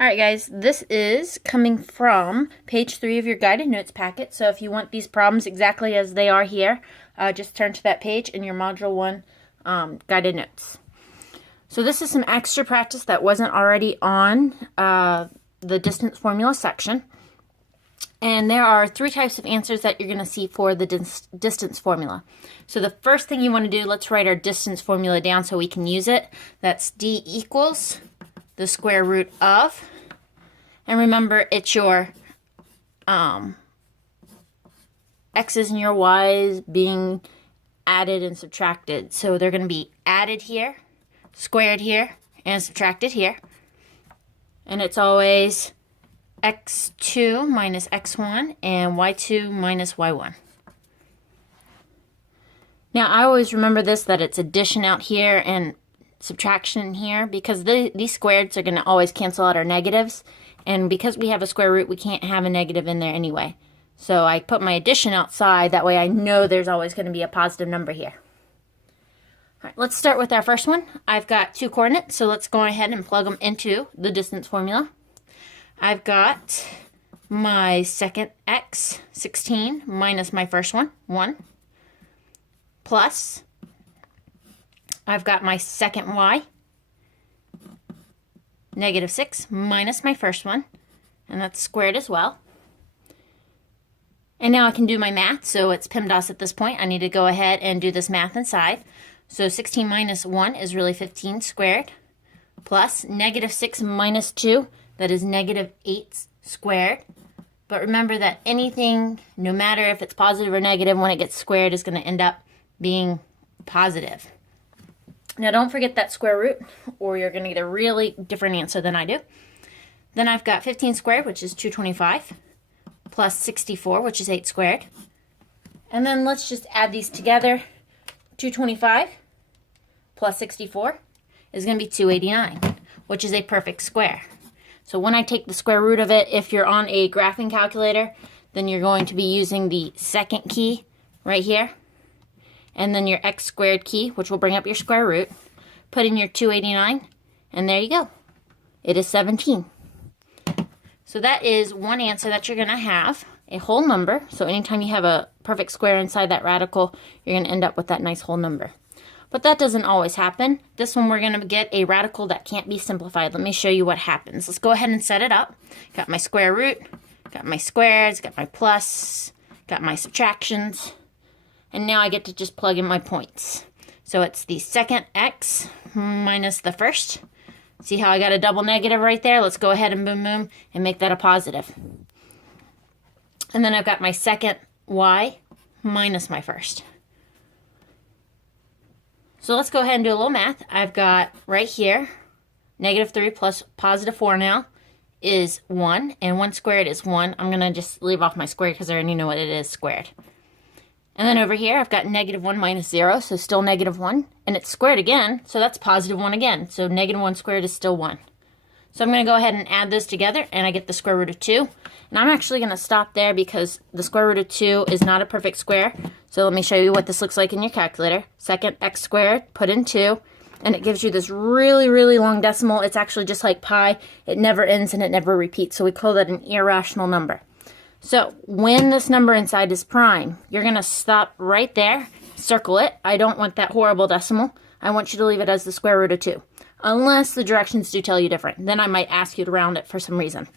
Alright guys, this is coming from page 3 of your guided notes packet. So if you want these problems exactly as they are here, just turn to that page in your Module 1 guided notes. So this is some extra practice that wasn't already on the distance formula section. And there are 3 types of answers that you're going to see for the distance formula. So the first thing you want to do, let's write our distance formula down so we can use it. That's d equals the square root of, and remember it's your x's and your y's being added and subtracted. So they're going to be added here, squared here, and subtracted here. And it's always x2 minus x1 and y2 minus y1. Now I always remember this, that it's addition out here and subtraction here, because these squareds are going to always cancel out our negatives, and because we have a square root we can't have a negative in there anyway. So I put my addition outside, that way I know there's always going to be a positive number here. Alright, let's start with our first one. I've got 2 coordinates, so let's go ahead and plug them into the distance formula. I've got my second x, 16, minus my first one, 1, plus I've got my second y, negative 6, minus my first one, and that's squared as well. And now I can do my math, so it's PEMDAS at this point. I need to go ahead and do this math inside. So 16 minus 1 is really 15 squared, plus negative 6 minus 2, that is negative 8 squared. But remember that anything, no matter if it's positive or negative, when it gets squared is going to end up being positive. Now don't forget that square root, or you're going to get a really different answer than I do. Then I've got 15 squared, which is 225, plus 64, which is 8 squared. And then let's just add these together. 225 plus 64 is going to be 289, which is a perfect square. So when I take the square root of it, if you're on a graphing calculator, then you're going to be using the second key right here, and then your x squared key, which will bring up your square root. Put in your 289, and there you go. It is 17. So that is one answer that you're going to have, a whole number. So anytime you have a perfect square inside that radical, you're going to end up with that nice whole number. But that doesn't always happen. This one we're going to get a radical that can't be simplified. Let me show you what happens. Let's go ahead and set it up. Got my square root, got my squares, got my plus, got my subtractions. And now I get to just plug in my points. So it's the second x minus the first. See how I got a double negative right there? Let's go ahead and boom, boom, and make that a positive. And then I've got my second y minus my first. So let's go ahead and do a little math. I've got right here, negative 3 plus positive 4 now is 1, and 1 squared is 1. I'm going to just leave off my squared because I already know what it is squared. And then over here, I've got negative 1 minus 0, so still negative 1. And it's squared again, so that's positive 1 again. So negative 1 squared is still 1. So I'm going to go ahead and add those together, and I get the square root of 2. And I'm actually going to stop there because the square root of 2 is not a perfect square. So let me show you what this looks like in your calculator. Second x squared, put in 2, and it gives you this really, really long decimal. It's actually just like pi. It never ends and it never repeats, so we call that an irrational number. So when this number inside is prime, you're going to stop right there, circle it. I don't want that horrible decimal. I want you to leave it as the square root of 2. Unless the directions do tell you different. Then I might ask you to round it for some reason.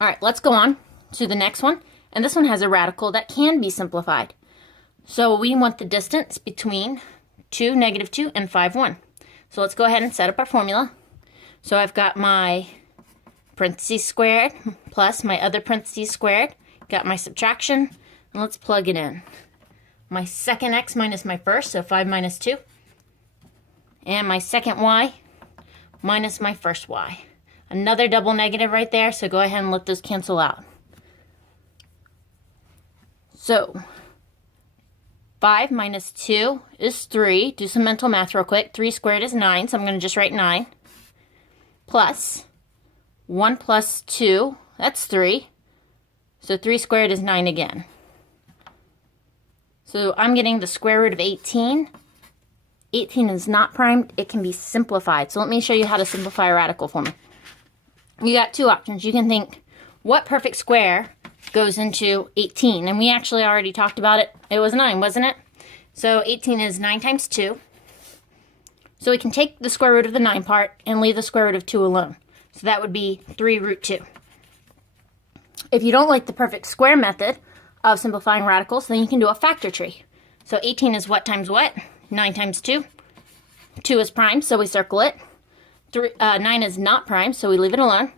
Alright, let's go on to the next one. And this one has a radical that can be simplified. So we want the distance between 2, negative 2, and 5, 1. So let's go ahead and set up our formula. So I've got my parentheses squared plus my other parentheses squared. Got my subtraction, and let's plug it in. My second x minus my first, so 5 minus 2. And my second y minus my first y. Another double negative right there, so go ahead and let those cancel out. So 5 minus 2 is 3. Do some mental math real quick. 3 squared is 9, so I'm going to just write 9. Plus 1 plus 2, that's 3. So 3 squared is 9 again. So I'm getting the square root of 18. 18 is not primed. It can be simplified. So let me show you how to simplify a radical for me. you got two options. You can think, what perfect square goes into 18? And we actually already talked about it. It was 9, wasn't it? So 18 is 9 times 2. So we can take the square root of the 9 part and leave the square root of 2 alone. So that would be 3 root 2. If you don't like the perfect square method of simplifying radicals, then you can do a factor tree. So 18 is what times what? 9 times 2. 2 is prime, so we circle it. 9 is not prime, so we leave it alone.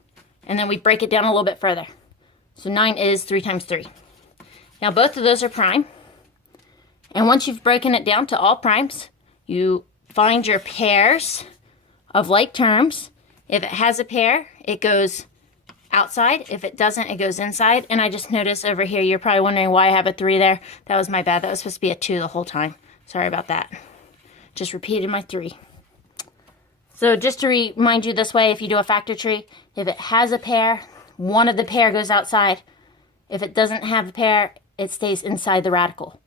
And then we break it down a little bit further. So 9 is 3 times 3. Now both of those are prime. And once you've broken it down to all primes, you find your pairs of like terms. If it has a pair, it goes outside. If it doesn't, it goes inside. And I just noticed over here, you're probably wondering why I have a 3 there. That was my bad. That was supposed to be a 2 the whole time. Sorry about that. Just repeated my 3. So just to remind you this way, if you do a factor tree, if it has a pair, one of the pair goes outside. If it doesn't have a pair, it stays inside the radical.